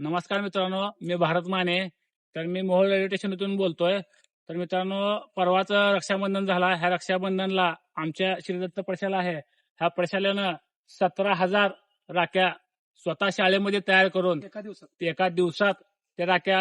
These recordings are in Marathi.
नमस्कार मित्रांनो, मी भारत माने. तर मी मोहोळ रेल्वे स्टेशनतून बोलतोय. तर मित्रांनो, परवाचं रक्षाबंधन झाला. ह्या रक्षाबंधनला आमच्या श्रीदत्त प्रशाला आहे. ह्या प्रशालेनं 17,000 राख्या स्वतः शाळेमध्ये तयार करून एका दिवसात त्या राख्या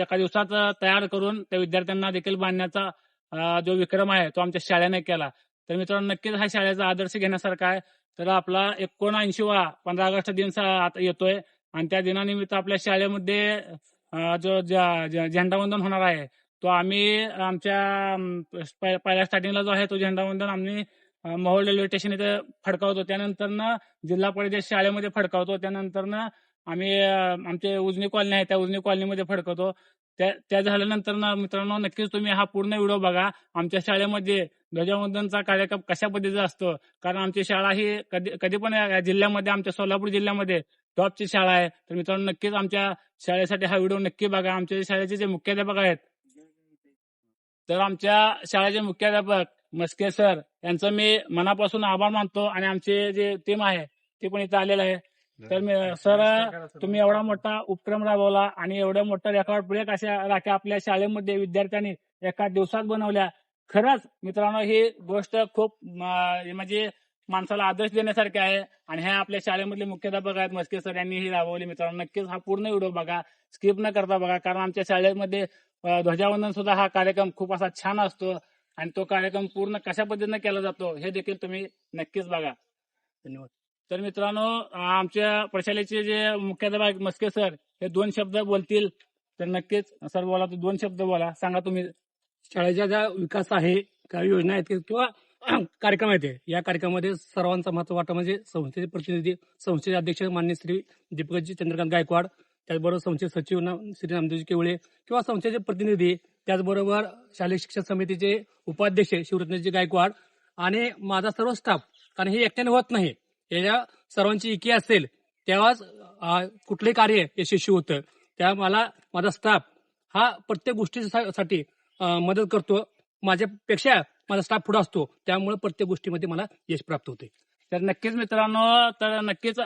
एका दिवसात तयार करून त्या विद्यार्थ्यांना देखील बांधण्याचा जो विक्रम आहे तो आमच्या शाळेने केला. तर मित्रांनो, नक्कीच हा शाळेचा आदर्श घेण्यासारखा आहे. तर आपला 79वा 15 ऑगस्ट दिन आता येतोय आणि त्या दिनानिमित्त आपल्या शाळेमध्ये जो झेंडावंदन होणार आहे तो आम्ही आमच्या पहिल्या स्टार्टिंगला जो आहे तो झेंडावंदन आम्ही मोहोळ रेल्वे स्टेशन इथे फडकावतो. त्यानंतर जिल्हा परिषद शाळेमध्ये फडकावतो. त्यानंतर आम्ही आमचे उजनी कॉलनी आहे त्या उजनी कॉलनीमध्ये फडकवतो. त्या झाल्यानंतर मित्रांनो, नक्कीच तुम्ही हा पूर्ण व्हिडिओ बघा. आमच्या शाळेमध्ये ध्वजवंदनचा कार्यक्रम कशा पद्धतीचा असतो, कारण आमची शाळा ही कधी पण या जिल्ह्यामध्ये, आमच्या सोलापूर जिल्ह्यामध्ये टॉपची शाळा आहे. तर मित्रांनो, नक्कीच आमच्या शाळेसाठी हा व्हिडिओ नक्की बघा. आमच्या शाळेचे जे मुख्याध्यापक आहेत, तर आमच्या शाळेचे मुख्याध्यापक मस्के सर यांचं मी मनापासून आभार मानतो आणि आमचे जे टीम आहे ते पण इथं आलेलं आहे. तर सर, तुम्ही एवढा मोठा उपक्रम राबवला आणि एवढ्या मोठा रेकॉर्ड ब्रेक अशा राख्या आपल्या शाळेमध्ये विद्यार्थ्यांनी एका दिवसात बनवल्या. खरंच मित्रांनो, ही गोष्ट खूप म्हणजे माणसाला आदर्श देण्यासारखी आहे आणि ह्या आपल्या शाळेमधले मुख्याध्यापक आहेत मस्के सर यांनी ही राबवली. मित्रांनो, नक्कीच हा पूर्ण व्हिडिओ बघा, स्किप न करता बघा, कारण आमच्या शाळेमध्ये ध्वजावंदन सुद्धा हा कार्यक्रम खूप असा छान असतो आणि तो कार्यक्रम पूर्ण कशा पद्धतीने केला जातो हे देखील तुम्ही नक्कीच बघा. धन्यवाद. तर मित्रांनो, आमच्या प्रशालेचे जे मुख्याध्यापक मस्के सर हे 2 शब्द बोलतील. तर नक्कीच सर बोला, तर 2 शब्द बोला, सांगा तुम्ही. शाळेचा ज्या विकास आहे, काही योजना आहेत किंवा कार्यक्रम आहेत, या कार्यक्रमामध्ये सर्वांचा महत्व वाटा म्हणजे संस्थेचे प्रतिनिधी, संस्थेचे अध्यक्ष मान्य श्री दीपकजी चंद्रकांत गायकवाड, त्याचबरोबर संस्थेचे सचिव श्री नामदेवजी केवळे किंवा संस्थेचे प्रतिनिधी, त्याचबरोबर शालेय शिक्षण समितीचे उपाध्यक्ष शिवरत्नजी गायकवाड आणि माझा सर्व स्टाफ. कारण हे एकट्याने होत नाही, या सर्वांची एकी असेल तेव्हाच कुठलंही कार्य यशस्वी होतं. त्या माझा स्टाफ हा प्रत्येक गोष्टीसाठी मदत करतो. माझ्यापेक्षा माझा स्टाफ पुढे असतो, त्यामुळे प्रत्येक गोष्टीमध्ये मला यश प्राप्त होते. तर नक्कीच मित्रांनो, तर नक्कीच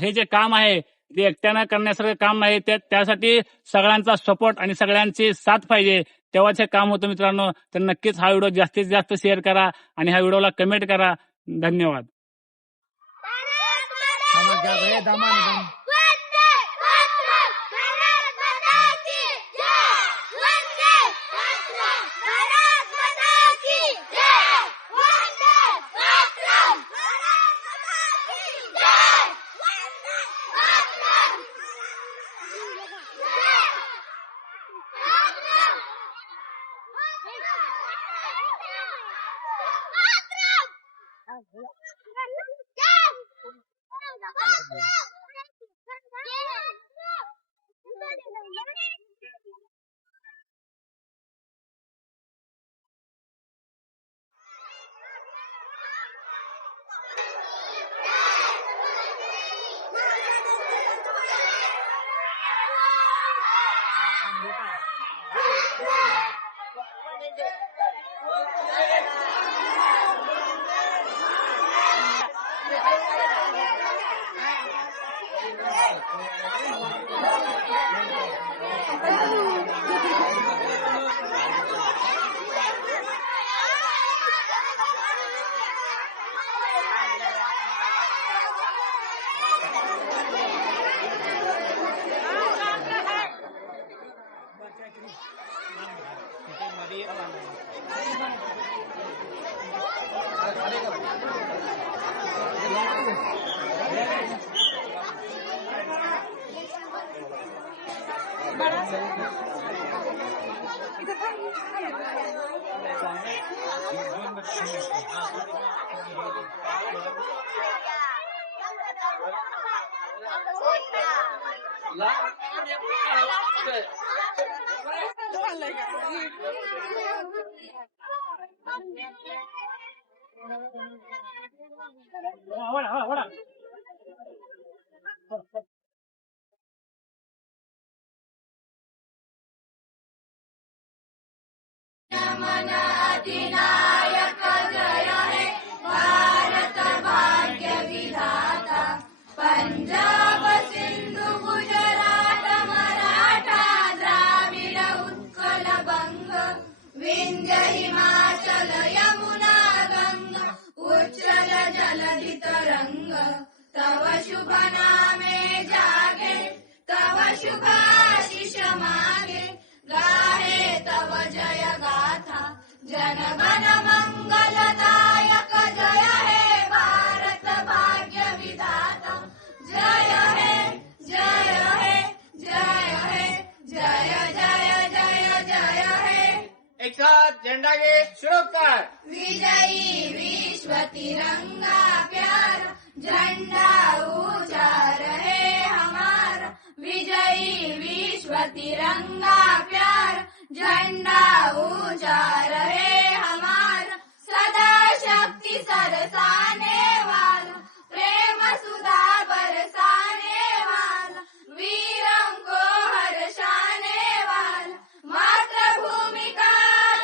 हे जे काम आहे ते एकट्यानं करण्यासारखं काम नाही. त्यासाठी सगळ्यांचा सपोर्ट आणि सगळ्यांची साथ पाहिजे, तेव्हाच हे काम होतं मित्रांनो. तर नक्कीच हा व्हिडिओ जास्तीत जास्त शेअर करा आणि ह्या व्हिडिओला कमेंट करा. धन्यवाद. अधिनायक जय हे भारत भाग्य विधाता पंजाब सिंधु गण मंगलदायक जय हे भारत भाग्य विधाता जय हे जय हे जय हे जय जय जय जय हे। एक साथ झंडा गीत शुरू कर। विजयी विश्व तिरंगा प्यारा झंडा ऊंचा रहे हमारा। विजयी विश्व तिरंगा प्यारा झंडा ऊंचा रहे हमारा। सदा शक्ति सरसाने वाला प्रेम सुधा बरसाने वाला वीरों को हर्षाने वाला मातृभूमि का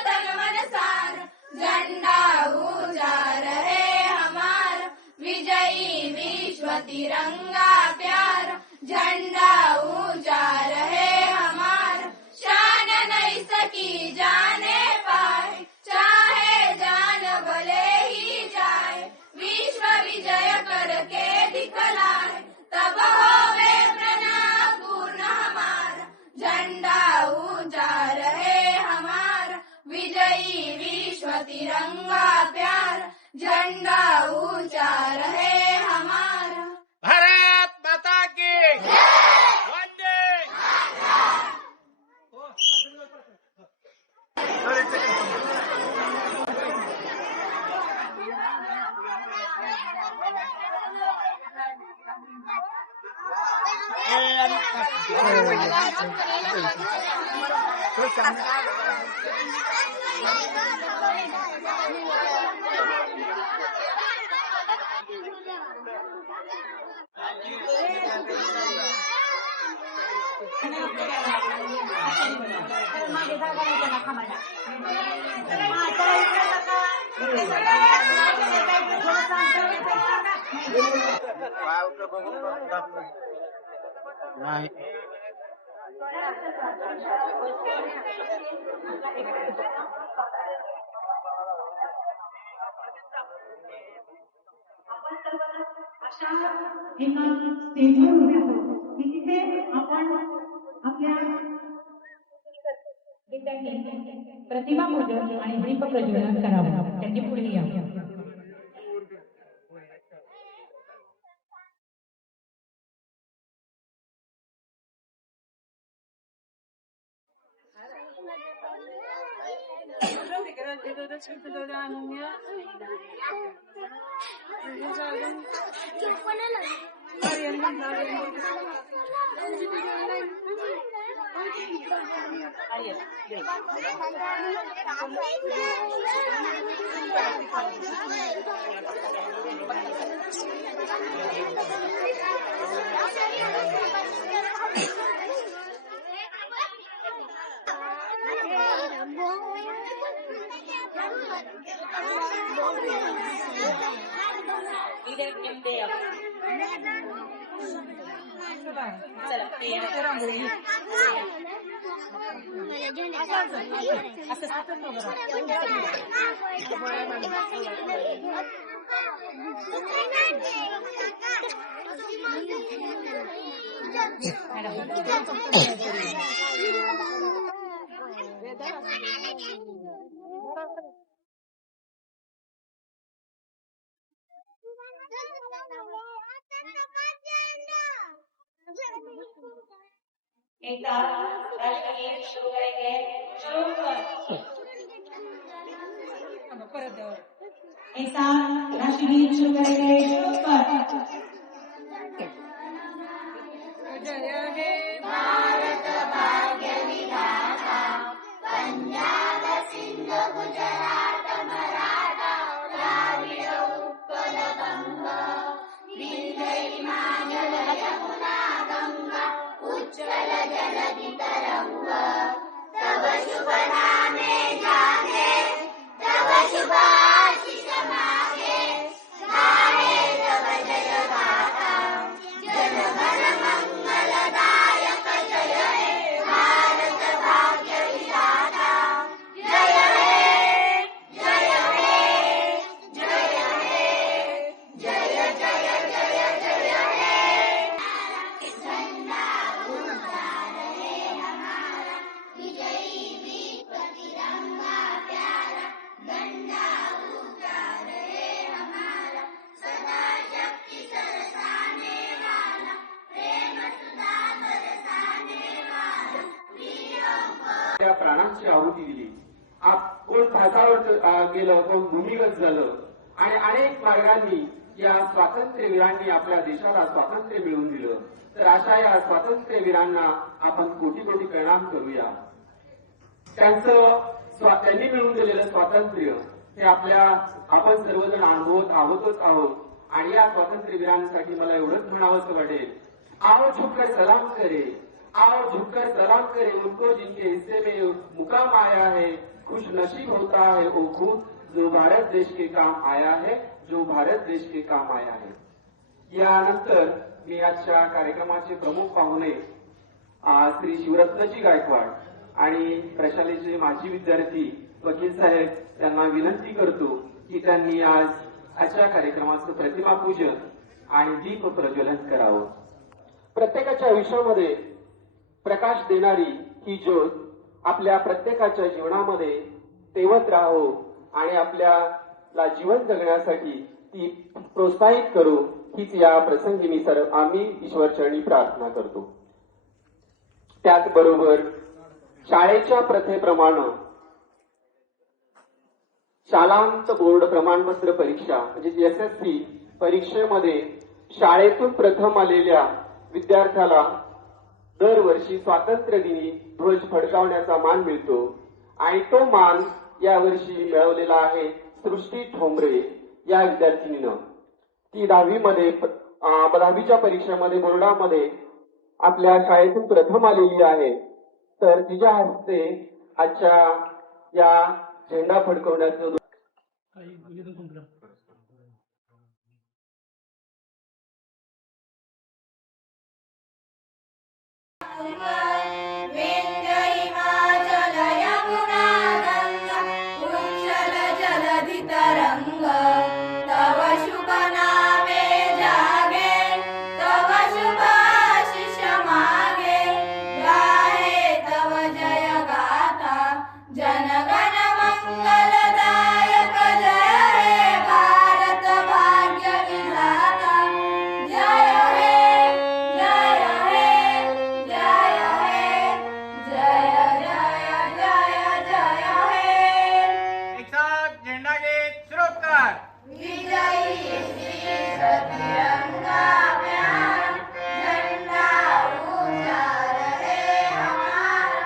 तन मन सारा झंडा ऊंचा रहे हमारा। विजयी विश्व तिरंगा प्यारा झंडा ऊंचा रहे हमारा। शान नहीं सकी जाने पाए चाहे जान भले ही जाए विश्व विजय करके दिखलाए तब होवे प्रणाम पूर्ण हमारा। झंडा ऊंचा रहे हमारा। विजयी विश्व तिरंगा प्यारा झंडा ऊंचा रहे हमारा। भारत माता की वंदे। अशा एका स्टेजवर उभे आहोत की तिथे आपण आपल्या विद्यार्थ्यांनी प्रतिभा मोजून आणि दीप प्रज्वलन करावं. त्यांनी पुढे यावं. एकदा राष्ट्रगीत शुरू करेंगे. शुरू कर. एकदा राष्ट्रगीत शुरू करेंगे. शुरू कर. जय हे भारत भाग्य विधाता पंजाब सिंध गुजरात मराठा द्राविड उत्कल गंगा विंध्य हिमाचल यमुना गंगा उज्ज्वल जलधि तरंगा तब शुभ नामे जाने तब शुभ आशीष मागे गाहे तब जय गाथा जन गण मंगलदायक जय हे भारत भाग्य विधाता जय हे जय हे जय हे जय जय जय जय हे. झंडा ऊंचा रहे हमारा. विजयी विश्व तिरंगा प्यारा प्राणांची आहुती दिली. कोण फासावर गेलं, कोण भूमिगत झालं आणि अनेक मार्गांनी या स्वातंत्र्यवीरांनी आपल्या देशाला स्वातंत्र्य मिळवून दिलं. तर अशा या स्वातंत्र्यवीरांना आपण कोटी कोटी प्रणाम करूया. त्यांनी मिळवून दिलेलं स्वातंत्र्य हे आपण सर्वजण अनुभवत आहोतच. आणि या स्वातंत्र्यवीरांसाठी मला एवढंच म्हणावंसं वाटेल, आओ झुककर सलाम करे, आओ झुककर सलाम करे, उनको जिनके हिस्से में मुकाम आया है, खुश नसीब होता है वो खूब जो भारत देश के काम आया है, जो भारत देश के काम आया है. यानंतर मी आजच्या कार्यक्रमाचे प्रमुख पाहुणे श्री शिवरत्नजी गायकवाड आणि प्रशालेचे माजी विद्यार्थी वकील साहेब यांना विनंती करतो की त्यांनी आजच्या कार्यक्रमाचं प्रतिमा पूजन आणि दीप प्रज्वलन करावं. प्रत्येकाच्या आयुष्यामध्ये प्रकाश देणारी ही ज्योत आपल्या प्रत्येकाच्या जीवनामध्ये तेवत राहो आणि आपल्याला जीवन जगण्यासाठी ती प्रोत्साहित करू, हीच या प्रसंगी आम्ही ईश्वरचरणी प्रार्थना करतो. त्याचबरोबर शाळेच्या प्रथेप्रमाणे शालांत बोर्ड प्रमाणपत्र परीक्षा म्हणजे SSC परीक्षेमध्ये शाळेतून प्रथम आलेल्या विद्यार्थ्याला दरवर्षी स्वातंत्र्य दिनी ध्वज फडकावण्याचा मान मिळतो आणि तो मान यावर्षी मिळवलेला आहे सृष्टी ठोंबरे या विद्यार्थिनीनं. ती 10वीच्या परीक्षेमध्ये बोर्डामध्ये आपल्या शाळेतून प्रथम आलेली आहे. तर तिच्या हस्ते आजच्या या झेंडा फडकवण्याचं विंध्य हिमाचल यमुना गंगा उच्चल जलधि तरंग तव शुभ नामे जागे तव शुभ आशीष मागे गाहे तव जय गाथा जनगण मंगलदायक जय हे भारत भाग्य विधाता जय हे जय हे जय हे जय जय जय जय हे. एक साथ झेंडा गीत सुरू कर. विजयी शीर्ष तिरंगा प्यारा झंडा ऊंचा रहे हमारा.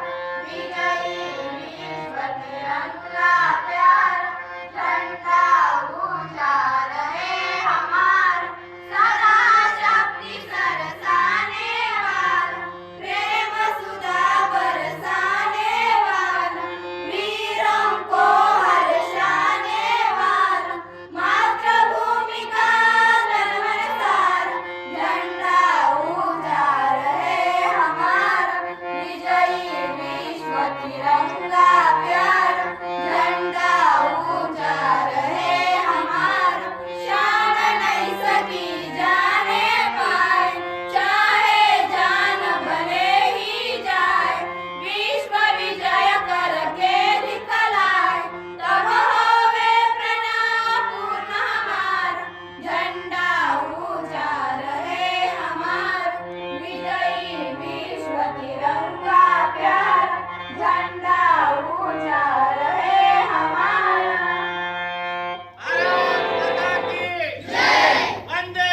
विजयी विश्व तिरंगा प्यारा झंडा ऊंचा रहे हमारा. सदा शक्ति बरसाने वाला प्रेम सुधा बरसाने वाला वीरों को हर्षाने वाला मातृभूमि का तन सारा. झंडा ऊंचा रहे हमारा. विजयी विश्व तिरंगा प्यारा झंडा ऊंचा रहे हमारा. शान नहीं सकी जाने पाए चाहे जान भले ही जाए. विश्व विजय करके दिखलाए तब होवे प्रणव पूर्ण हमारा. झंडा ऊंचा रहे हमारा. विजयी विश्व तिरंगा प्यारा झंडा ऊंचा रहे हमारा. भारत माता की जय. वंदे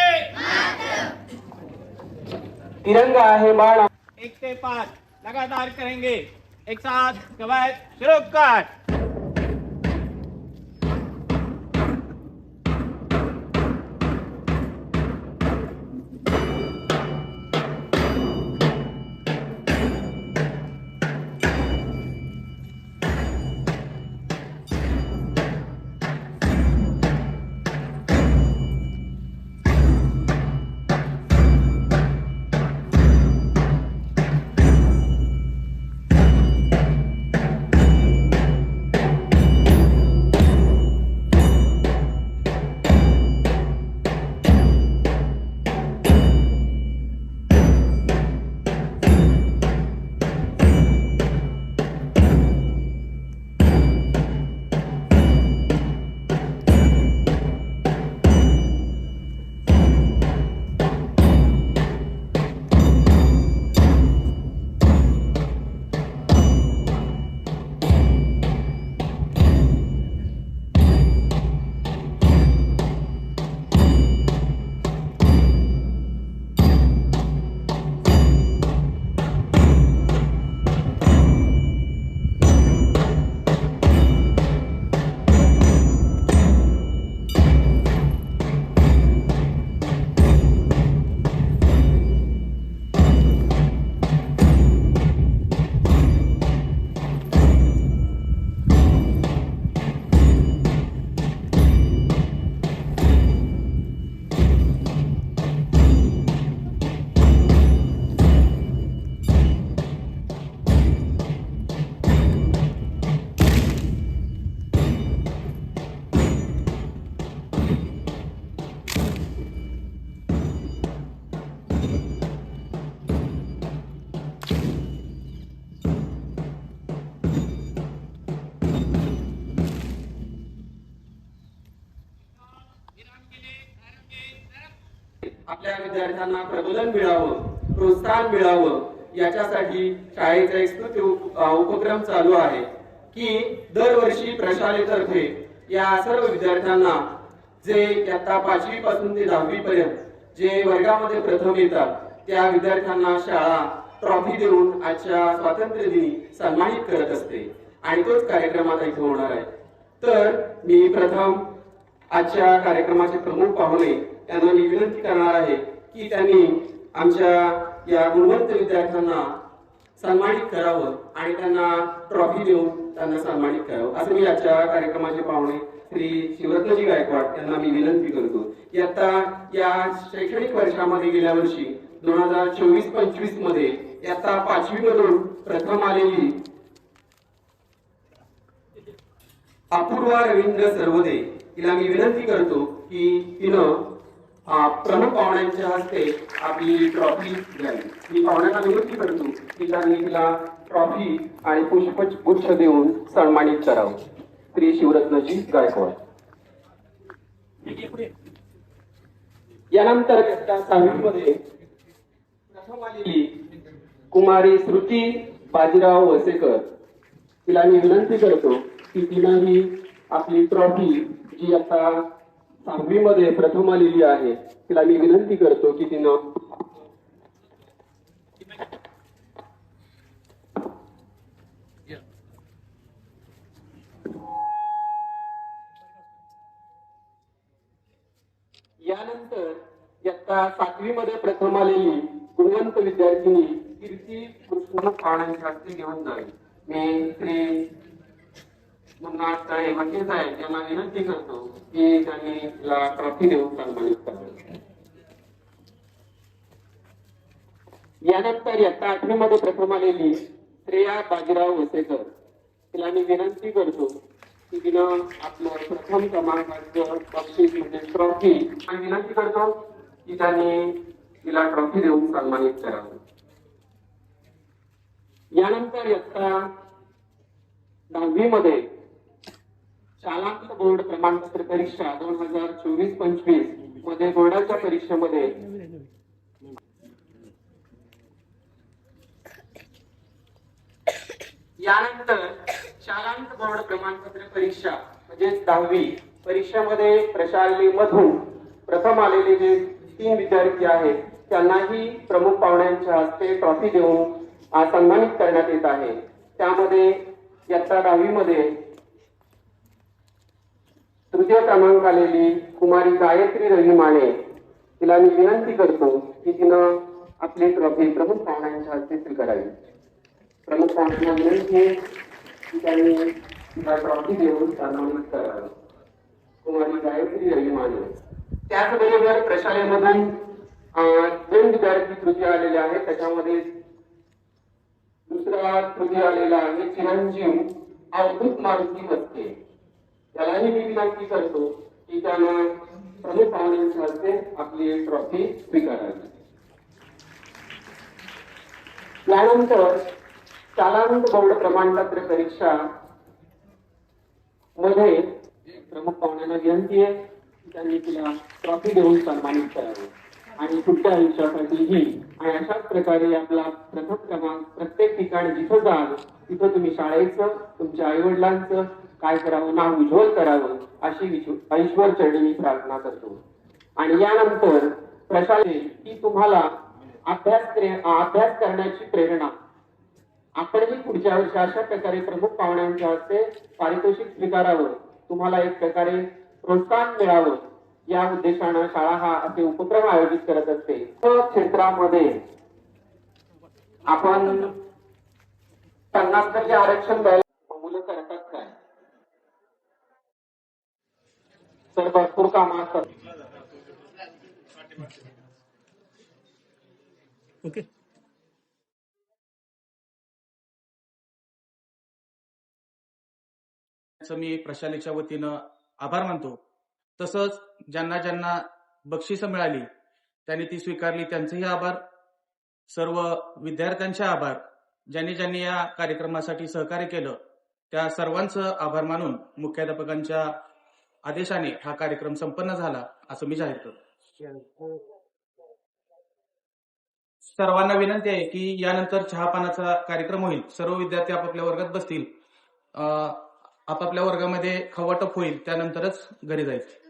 तिरंगा आहे बाण. 1 से 5 लगातार करेंगे. एक साथ कवायद शुरू कर. विद्यार्थ्यांना प्रबोधन मिळावं, प्रोत्साहन मिळावं, याच्यासाठी शाळेचा एक स्तुत्य उपक्रम चालू आहे की दरवर्षी प्रशालेतर्फे या सर्व विद्यार्थ्यांना जे इयत्ता 5वी पासून ते 10वी पर्यंत जे वर्गामध्ये प्रथम येतात त्या विद्यार्थ्यांना शाळा ट्रॉफी देऊन आजच्या स्वातंत्र्य दिनी सन्मानित करत असते आणि तोच कार्यक्रम आता इथे होणार आहे. तर मी प्रथम आजच्या कार्यक्रमाचे प्रमुख पाहुणे यांना मी विनंती करणार आहे की त्यांनी आमच्या या गुणवंत विद्यार्थ्यांना सन्मानित करावं आणि त्यांना ट्रॉफी देऊन त्यांना सन्मानित करावं असं मी आजच्या कार्यक्रमाचे पाहुणे श्री शिवरत्नजी गायकवाड यांना मी विनंती करतो. आता या शैक्षणिक वर्षामध्ये गेल्या वर्षी 2024-25 मध्ये इयत्ता 5वी मधून प्रथम आलेली अपूर्वा रवींद्र सर्वदे तिला मी विनंती करतो की तिनं प्रमुख पाहुण्यांच्या हस्ते आपली ट्रॉफी द्यावी. मी पाहुण्यांना विनंती करतो की त्यांनी तिला ट्रॉफी आणि पुष्पगुच्छ देऊन सन्मानित करावं. श्री शिवरत्नजी गायकवाड. यानंतर इयत्ता 6वीमध्ये प्रथम आलेली कुमारी श्रुती बाजीराव वसेकर तिला मी विनंती करतो की तिनं ही आपली ट्रॉफी जी आता 6वीमध्ये प्रथम आलेली आहे तिला मी विनंती करतो की तिनं यानंतर इयत्ता 7वीमध्ये प्रथम आलेली गुणवंत विद्यार्थिनी कीर्ती कृष्ण पाहुण्यांच्या हस्ते घेऊन जाईल. मी श्री मुन्ना तळे वकील साहेब यांना विनंती करतो की त्यांनी तिला ट्रॉफी देऊन सन्मानित करावे. यानंतर इयत्ता 8वीमध्ये प्रथम आलेली श्रेया बाजीराव वसेकर तिला मी विनंती करतो की तिनं आपलं प्रथम क्रमांकाचं बक्षीस म्हणजे ट्रॉफी आणि विनंती करतो की त्यांनी तिला ट्रॉफी देऊन सन्मानित करावं. यानंतर इयत्ता 10वीमध्ये शालांत बोर्ड प्रमाणपत्र परीक्षा 2024-25 मध्ये बोर्डाच्या परीक्षेमध्ये यानंतर शालांत बोर्ड प्रमाणपत्र परीक्षा म्हणजे 10वी परीक्षेमध्ये प्रशालेमधून प्रथम आलेले जे 3 विद्यार्थी आहेत त्यांनाही प्रमुख पाहुण्यांच्या हस्ते ट्रॉफी देऊन सन्मानित करण्यात येत आहे. त्यामध्ये इयत्ता 10वीमध्ये तृतीय क्रमांक आलेली कुमारी गायत्री रवी माने तिला मी विनंती करतो की तिनं आपली ट्रॉफी प्रमुख पाहुण्यांच्या हस्ते स्वीकारावी. प्रमुख पाहुण्यांना विनंती आहे की त्यांनी तिला ट्रॉफी देऊन सन्मानित करावे. कुमारी गायत्री रवी माने. त्याचबरोबर प्रशालेमधून 2 विद्यार्थी तृतीय आलेले आहेत. त्याच्यामध्ये दुसरा तृतीय आलेला आहे चिरंजीव अवधूत मारुती मस्के. त्यालाही मी विनंती करतो की त्यानं प्रमुख पाहुण्यांच्या हस्ते आपली ट्रॉफी स्वीकारावी. यानंतर शालांत बोर्ड प्रमाणपत्र परीक्षा मध्ये प्रमुख पाहुण्यांना विनंती आहे की त्यांनी तिला ट्रॉफी देऊन सन्मानित करावे आणि पुढच्या आयुष्यासाठीही आणि अशाच प्रकारे आपला प्रथम क्रमांक प्रत्येक ठिकाणी जिथं जाल तिथं तुम्ही शाळेचं तुमच्या आई वडिलांचं काय करावं नाव उज्ज्वल करावं अशी ईश्वर चरणी मी प्रार्थना करतो. आणि यानंतर प्रशाले की तुम्हाला अभ्यास करण्याची प्रेरणा आपणही पुढच्या वर्षी अशा प्रकारे प्रमुख पाहुण्यांच्या हस्ते पारितोषिक स्वीकारावं, तुम्हाला एक प्रकारे प्रोत्साहन मिळावं या उद्देशानं शाळा हा असे उपक्रम आयोजित करत असते. क्षेत्रामध्ये आपण 50% आरक्षण द्यायला मुलं करतात काय तर भरपूर कामं असतात. ओके. मी प्रशालेच्या वतीनं आभार मानतो. तसंच ज्यांना ज्यांना बक्षिसं मिळाली त्यांनी ती स्वीकारली त्यांचेही आभार. सर्व विद्यार्थ्यांचे आभार. ज्यांनी ज्यांनी या कार्यक्रमासाठी सहकार्य केलं त्या सर्वांचं आभार मानून मुख्याध्यापकांच्या आदेशाने हा कार्यक्रम संपन्न झाला असं मी जाहीर करतो. सर्वांना विनंती आहे की यानंतर चहापानाचा कार्यक्रम होईल. सर्व विद्यार्थी आपापल्या वर्गात बसतील, आपापल्या वर्गामध्ये खवाटप होईल, त्यानंतरच घरी जायचं.